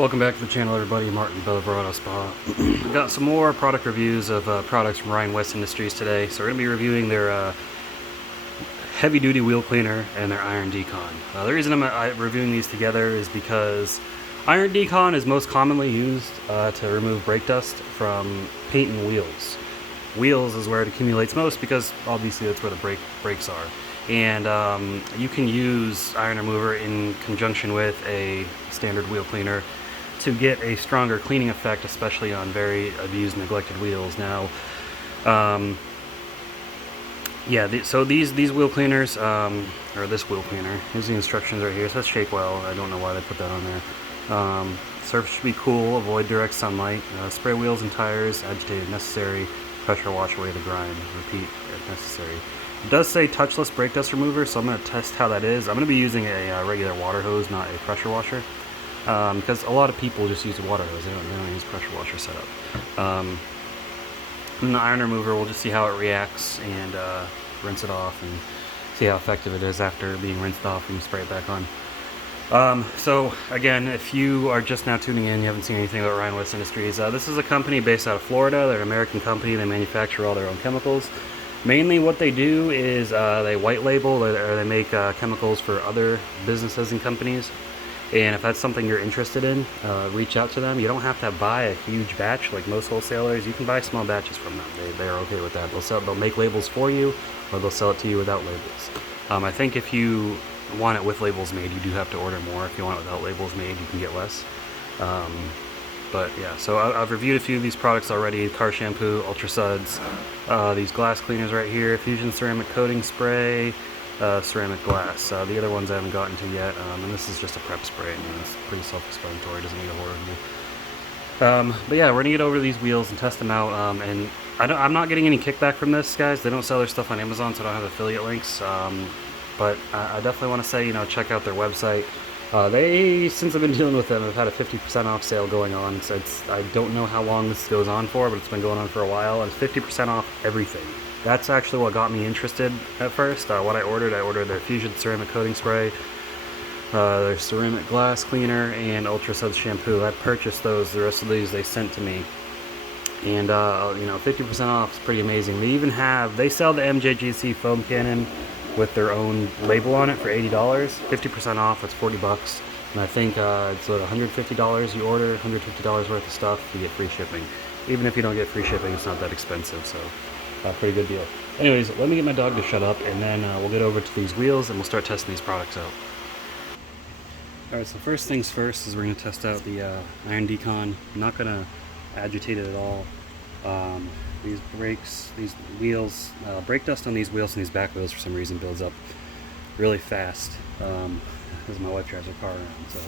Welcome back to the channel, everybody. Martin Bella Auto Spa. I've got some more product reviews of products from Ryan West Industries today. So we're going to be reviewing their heavy-duty wheel cleaner and their iron decon. The reason I'm reviewing these together is because iron decon is most commonly used to remove brake dust from paint and wheels. Wheels is where it accumulates most because obviously that's where the brakes are. And you can use iron remover in conjunction with a standard wheel cleaner to get a stronger cleaning effect, especially on very abused, neglected wheels. Now, so these wheel cleaners, or this wheel cleaner, here's the instructions right here. It says shake well. I don't know why they put that on there. Surface should be cool, avoid direct sunlight, spray wheels and tires, agitate if necessary, pressure wash away the grime, repeat if necessary. It does say touchless brake dust remover, so I'm going to test how that is. I'm going to be using a regular water hose, not a pressure washer. Because a lot of people just use a water hose, they don't use pressure washer setup. And the iron remover, we'll just see how it reacts and rinse it off and see how effective it is after being rinsed off and you spray it back on. So again, if you are just now tuning in, you haven't seen anything about Ryan West Industries, this is a company based out of Florida. They're an American company. They manufacture all their own chemicals. Mainly what they do is they white label or they make chemicals for other businesses and companies. And if that's something you're interested in, reach out to them. You don't have to buy a huge batch like most wholesalers. You can buy small batches from them. They're okay with that. They'll make labels for you, or they'll sell it to you without labels. I think if you want it with labels made, you do have to order more. If you want it without labels made, you can get less. But yeah, so I've reviewed a few of these products already. Car shampoo, Ultra Suds, these glass cleaners right here, Fusion ceramic coating spray, ceramic glass. The other ones I haven't gotten to yet, and this is just a prep spray. I mean, it's pretty self-explanatory, doesn't need a horror review. But yeah, we're gonna get over these wheels and test them out. And I'm not getting any kickback from this, guys. They don't sell their stuff on Amazon, so I don't have affiliate links. But I definitely want to say, check out their website. Since I've been dealing with them, I've had a 50% off sale going on. So I don't know how long this goes on for, but it's been going on for a while. And it's 50% off everything. That's actually what got me interested at first. What I ordered their Fusion ceramic coating spray, their ceramic glass cleaner, and Ultra Suds shampoo. I purchased those. The rest of these they sent to me. And 50% off is pretty amazing. They sell the MJGC foam cannon with their own label on it for $80. 50% off, that's $40. And I think it's $150 you order, $150 worth of stuff, you get free shipping. Even if you don't get free shipping, it's not that expensive, so pretty good deal. Anyways, let me get my dog to shut up, and then we'll get over to these wheels and we'll start testing these products out. Alright, so first things first is we're going to test out the iron decon. I'm not going to agitate it at all. These brakes, these wheels, brake dust on these wheels and these back wheels for some reason builds up really fast as my wife drives her car around. So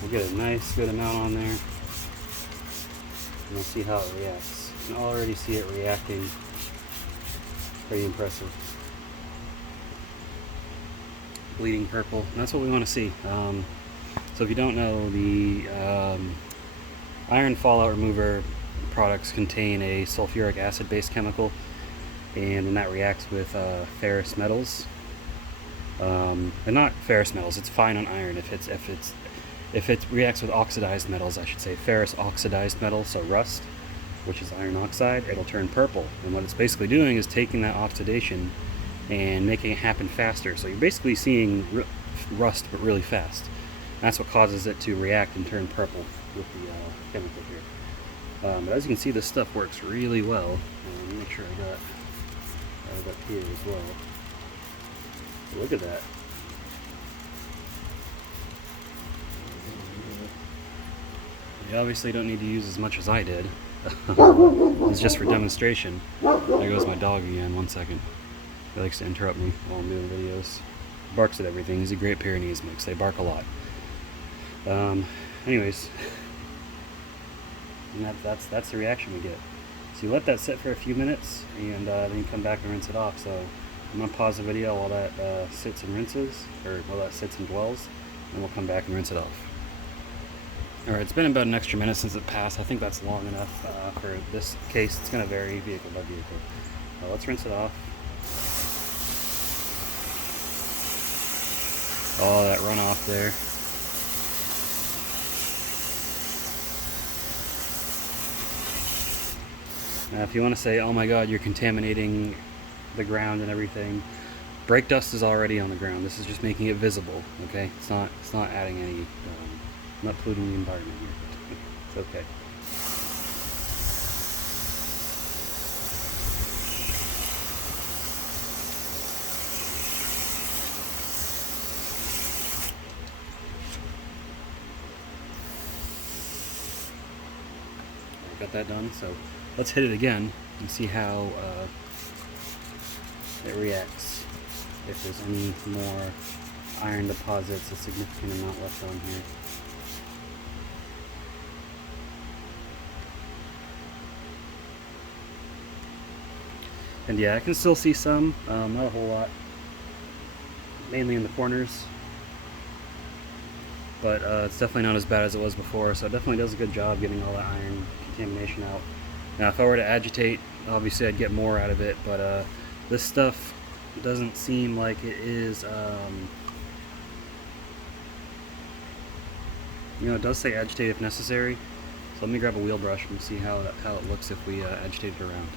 we'll get a nice good amount on there and we'll see how it reacts. You can already see it reacting. Pretty impressive. Bleeding purple, and that's what we want to see. So if you don't know, the iron fallout remover products contain a sulfuric acid based chemical, and when that reacts with ferrous metals, and not ferrous metals, it's fine on iron. If it reacts with oxidized metals, I should say ferrous oxidized metal, so rust, which is iron oxide, it'll turn purple. And what it's basically doing is taking that oxidation and making it happen faster. So you're basically seeing rust but really fast. That's what causes it to react and turn purple with the chemical here. But as you can see, this stuff works really well. Let me make sure I got it up here as well. Look at that. You obviously don't need to use as much as I did. It's just for demonstration. There goes my dog again, 1 second. He likes to interrupt me while I'm doing videos. Barks at everything. He's a Great Pyrenees mix. They bark a lot. Anyways. And that's the reaction we get. So you let that sit for a few minutes, and then you come back and rinse it off. So I'm going to pause the video while that sits and rinses, or while that sits and dwells, and we'll come back and rinse it off. Alright, it's been about an extra minute since it passed. I think that's long enough for this case. It's going to vary vehicle by vehicle. Let's rinse it off. Oh, that runoff there. Now, if you want to say, oh my god, you're contaminating the ground and everything, brake dust is already on the ground. This is just making it visible, okay? It's not adding any, not polluting the environment here. It's okay. Got that done, so let's hit it again and see how it reacts. If there's any more iron deposits, a significant amount left on here. And yeah, I can still see some, not a whole lot, mainly in the corners, but it's definitely not as bad as it was before, so it definitely does a good job getting all that iron contamination out. Now if I were to agitate, obviously I'd get more out of it, but this stuff doesn't seem like it is, you know, it does say agitate if necessary, so let me grab a wheel brush and see how it looks if we agitate it around.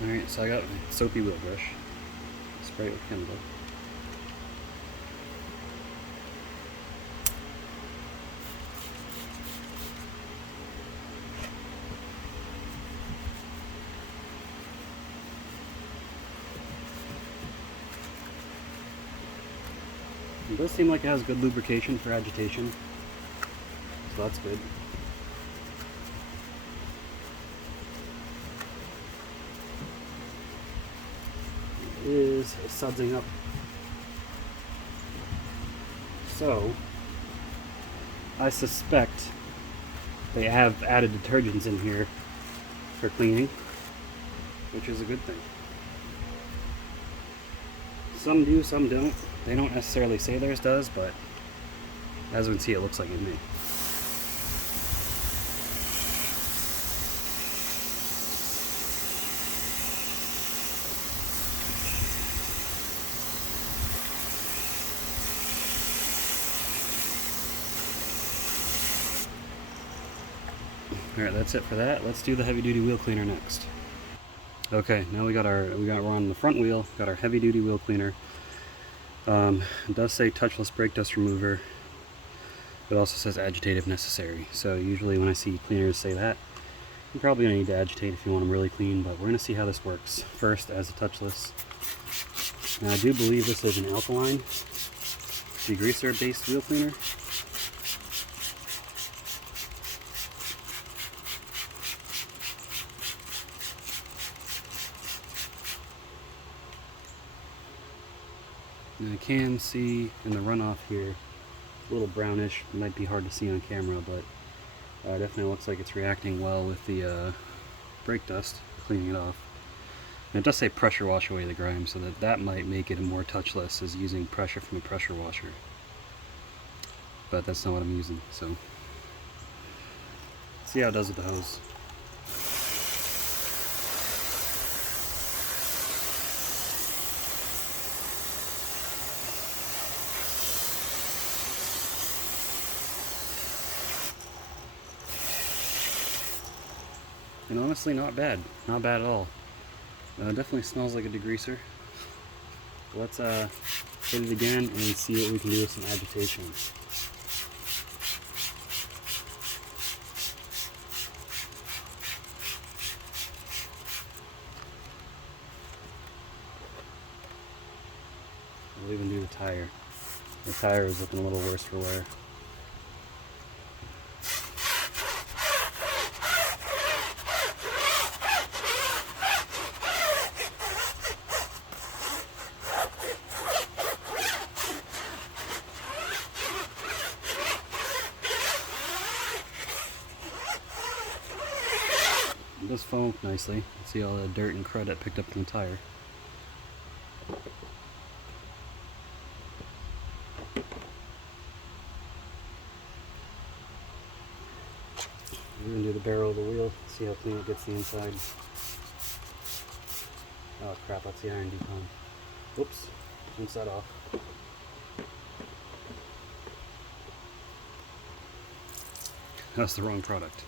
Alright, so I got my soapy wheel brush, spray it with chemical. It does seem like it has good lubrication for agitation, so that's good. It is sudsing up. So, I suspect they have added detergents in here for cleaning, which is a good thing. Some do, some don't. They don't necessarily say theirs does, but as we can see, it looks like it may. Alright, that's it for that. Let's do the heavy duty wheel cleaner next. Okay, now we're on the front wheel, got our heavy duty wheel cleaner. It does say touchless brake dust remover. It also says agitate if necessary. So usually when I see cleaners say that, you're probably going to need to agitate if you want them really clean, but we're going to see how this works. First, as a touchless. Now I do believe this is an alkaline degreaser based wheel cleaner. And I can see in the runoff here, a little brownish. It might be hard to see on camera, but it definitely looks like it's reacting well with the brake dust, cleaning it off. And it does say pressure wash away the grime, so that might make it more touchless, is using pressure from a pressure washer. But that's not what I'm using, so see how it does with the hose. And honestly, not bad. Not bad at all. Definitely smells like a degreaser. Let's hit it again and see what we can do with some agitation. We'll even do the tire. The tire is looking a little worse for wear. It does foam nicely. See all the dirt and crud that picked up from the tire. We're going to do the barrel of the wheel, see how clean it gets the inside. Oh crap, that's the iron Decon. Oops, rinse that off. That's the wrong product.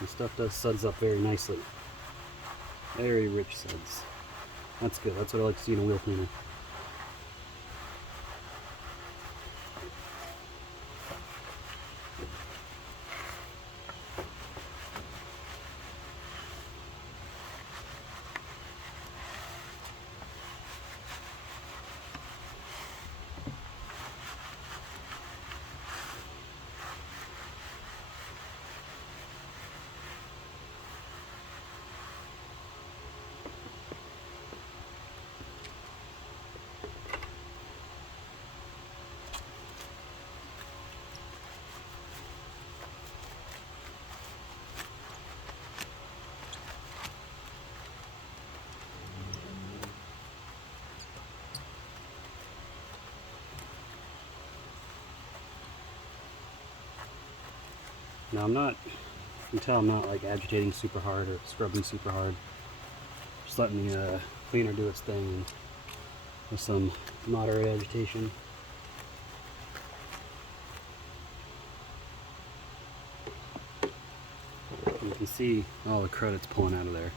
This stuff does suds up very nicely. Very rich suds. That's good. That's what I like to see in a wheel cleaner. Now you can tell I'm not like agitating super hard or scrubbing super hard. Just letting the cleaner do its thing and with some moderate agitation. You can see all the credits pulling out of there.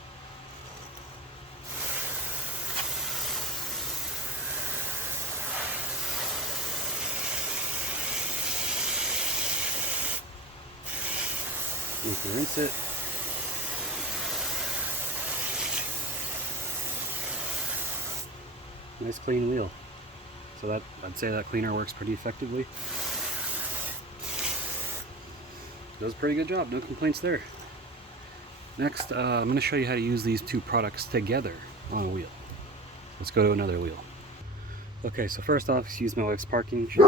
You can rinse it. Nice clean wheel. So I'd say that cleaner works pretty effectively. Does a pretty good job, no complaints there. Next, I'm going to show you how to use these two products together on a wheel. Let's go to another wheel. Okay, so first off, excuse my wife's parking. She's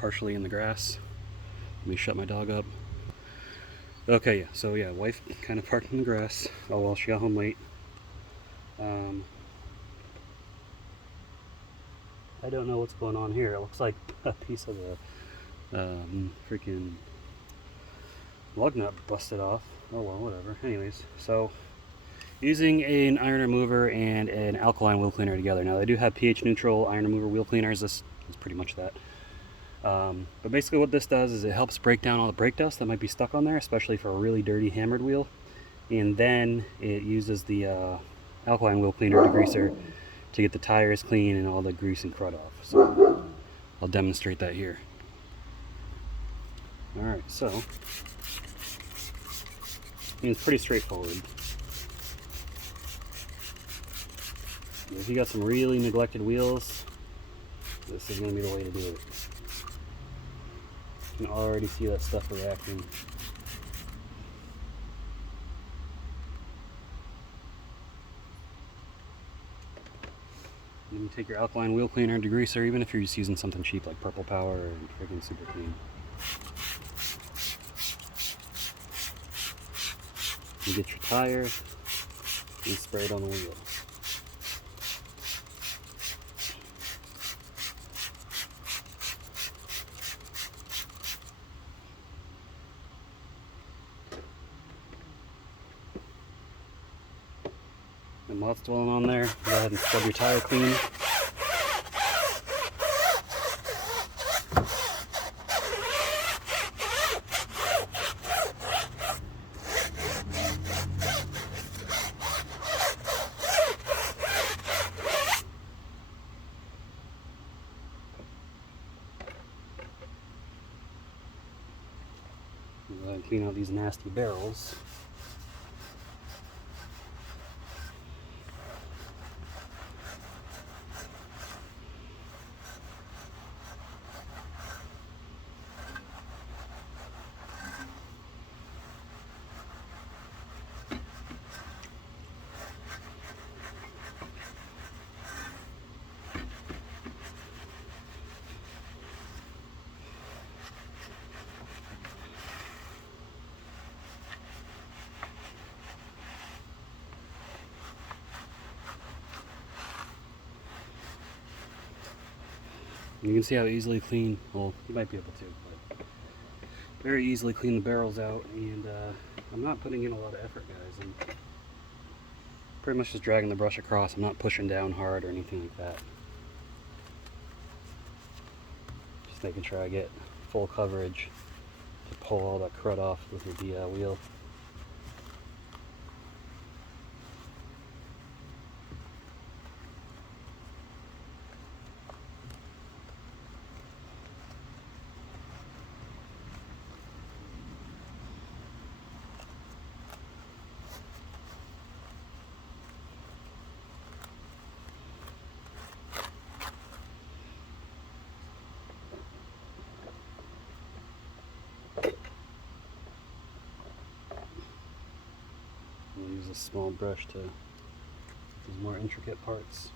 partially in the grass. Let me shut my dog up. Okay, yeah, wife kind of parked in the grass. Oh well, she got home late. I don't know what's going on here. It looks like a piece of the freaking lug nut busted off. Oh well, whatever. Anyways, so using an iron remover and an alkaline wheel cleaner together. Now they do have pH neutral iron remover wheel cleaners. This is pretty much that. But basically what this does is it helps break down all the brake dust that might be stuck on there, especially for a really dirty hammered wheel. And then it uses the alkaline wheel cleaner degreaser to get the tires clean and all the grease and crud off. So I'll demonstrate that here. Alright, so it's pretty straightforward. If you got some really neglected wheels, this is going to be the way to do it. You can already see that stuff reacting. And you take your alkaline wheel cleaner degreaser, even if you're just using something cheap like Purple Power or freaking Super Clean. You get your tire and spray it on the wheel. And while it's dwelling on there, go ahead and scrub your tire clean. Go ahead and clean out these nasty barrels. You can see how easily clean, well, you might be able to, but very easily clean the barrels out, and I'm not putting in a lot of effort, guys. I'm pretty much just dragging the brush across. I'm not pushing down hard or anything like that. Just making sure I get full coverage to pull all that crud off with the wheel. I'll use a small brush to these more intricate parts.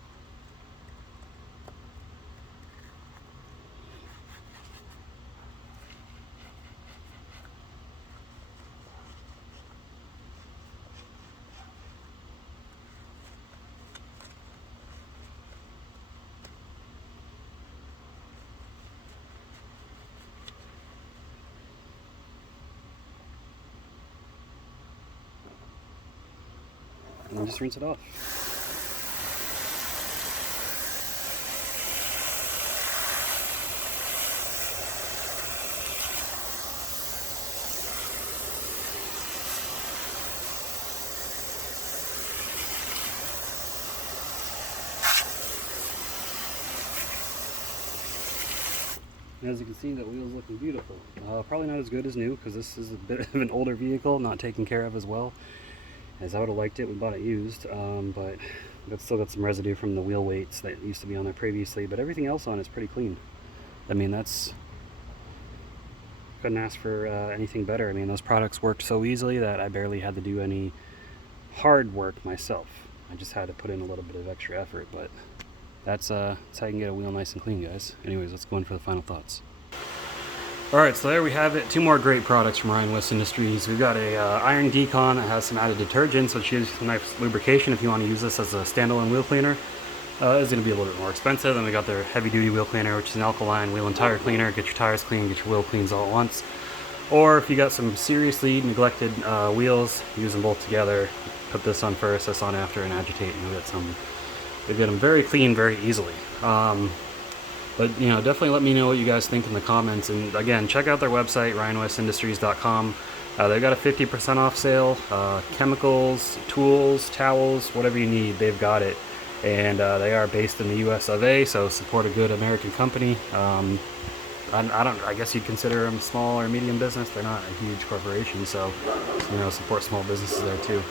And then just rinse it off. And as you can see, that wheel's looking beautiful. Probably not as good as new, because this is a bit of an older vehicle, not taken care of as well as I would have liked it. We bought it used, but it's still got some residue from the wheel weights that used to be on there previously, but everything else on it is pretty clean. I mean, that's, couldn't ask for anything better. I mean, those products worked so easily that I barely had to do any hard work myself. I just had to put in a little bit of extra effort, but that's how you can get a wheel nice and clean, guys. Anyways, let's go in for the final thoughts. Alright, so there we have it. 2 more great products from Ryan West Industries. We've got a iron Decon that has some added detergents, which gives some nice lubrication if you want to use this as a standalone wheel cleaner. It's going to be a little bit more expensive. Then we got their heavy duty wheel cleaner, which is an alkaline wheel and tire cleaner. Get your tires clean, get your wheel cleans all at once. Or if you got some seriously neglected wheels, use them both together. Put this on first, this on after, and agitate, and you'll get some. They get them very clean very easily. But you know, definitely let me know what you guys think in the comments. And again, check out their website, ryanwestindustries.com. They've got a 50% off sale. Chemicals, tools, towels, whatever you need, they've got it. And they are based in the US of A, so support a good American company. I guess you'd consider them small or medium business. They're not a huge corporation, so you know, support small businesses there too.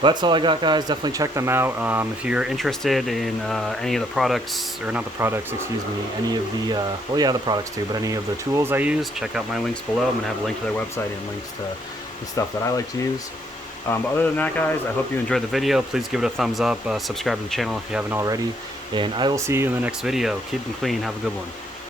But that's all I got, guys. Definitely check them out. If you're interested in any of the products, or not the products, excuse me, any of the, well, yeah, the products too, but any of the tools I use, check out my links below. I'm going to have a link to their website and links to the stuff that I like to use. But other than that, guys, I hope you enjoyed the video. Please give it a thumbs up. Subscribe to the channel if you haven't already. And I will see you in the next video. Keep them clean. Have a good one.